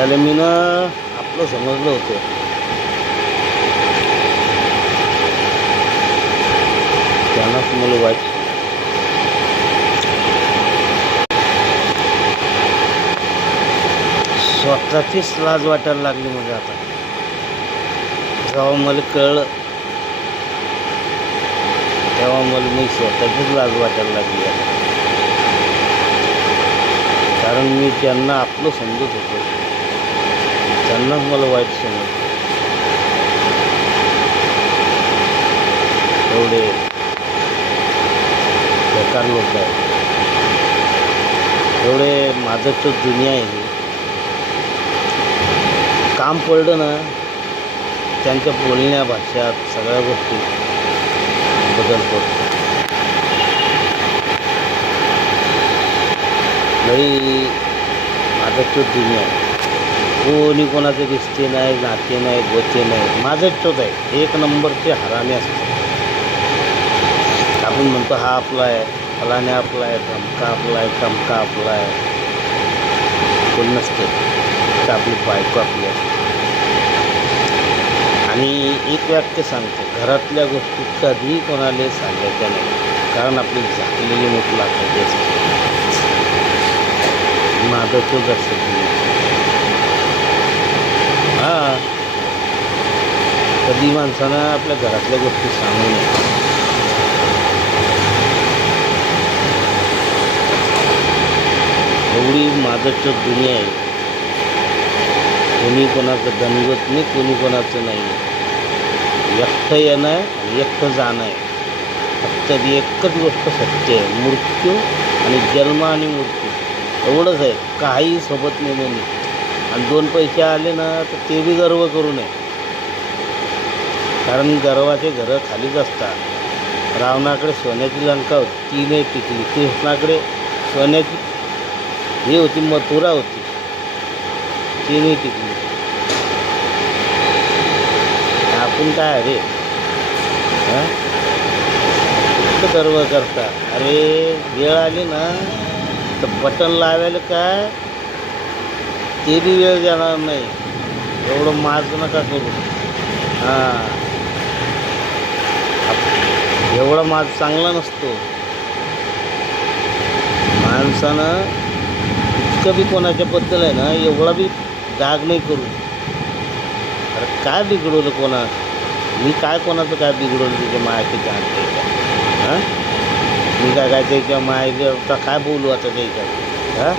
त्याला मी ना आपलं समजलं होतं. त्यांनाच मला वाईट स्वतःचीच लाज वाटायला लागली. म्हणजे आता जेव्हा मला कळलं तेव्हा मला मी स्वतःचीच लाज वाटायला लागली आता. कारण मी त्यांना आपलं समजत होतो, त्यांनाच मला वाईट समजलं. एवढे बेकार लोक आहेत, एवढे माझं दुनिया आहे. काम पडलं ना त्यांच्या बोलण्या भाषात सगळ्या गोष्टी बदल पडतो. लई माझं दुनिया आहे. कोणी कोणाचे रिश्ते नाही, नाते नाही, गोते नाही. माझंच आहे. एक नंबरचे हरामी असतात. आपण म्हणतो हा आपला आहे, फलाने आपला आहे, धमका आपला आहे, टमका आपला आहे. कोण नसते तर आपली बायको आपली असते. आणि एक वाक्य सांगतो, घरातल्या गोष्टी कधीही कोणाला सांगायच्या नाही, कारण आपली झाकलेली मूठ लागायची असते. माझं तोच असतं. हां, कधी माणसानं आपल्या घरातल्या गोष्टी सांगू नये. एवढी माझंच दुनिया आहे. कोणी कोणाचं दणगत नाही, कोणी कोणाचं नाही. एकटं येणं आहे आणि एकटं जाणं आहे. फक्त एकच गोष्ट सत्य आहे, मृत्यू आणि जन्म आणि मृत्यू एवढंच आहे. काही सोबत नेलं नाही. आणि 2 पैसे आले ना तर ते बी गर्व करू नये, कारण गर्वाचे घरं खालीच असतात. रावणाकडे सोन्याची लंका होती, ती नाही टिकली. कृष्णाकडे सोन्याची ही होती, मथुरा होती, ती नाही टिकली. आपण काय रे गर्व करता? अरे वेळ आली ना तर बटन लावायला काय ते बी वेळ देणार नाही. एवढं माज नका करू. हां, एवढा माज चांगला नसतो. माणसानं इतकं बी कोणाच्याबद्दल आहे ना एवढा बी डाग नाही करू. अरे काय बिघडवलं कोणा? मी काय कोणाचं काय बिघडवलं? तिच्या मायाची जाणते का? हां, मी काय त्याच्या मायाच्या काय बोलू आता त्याच्या? हां,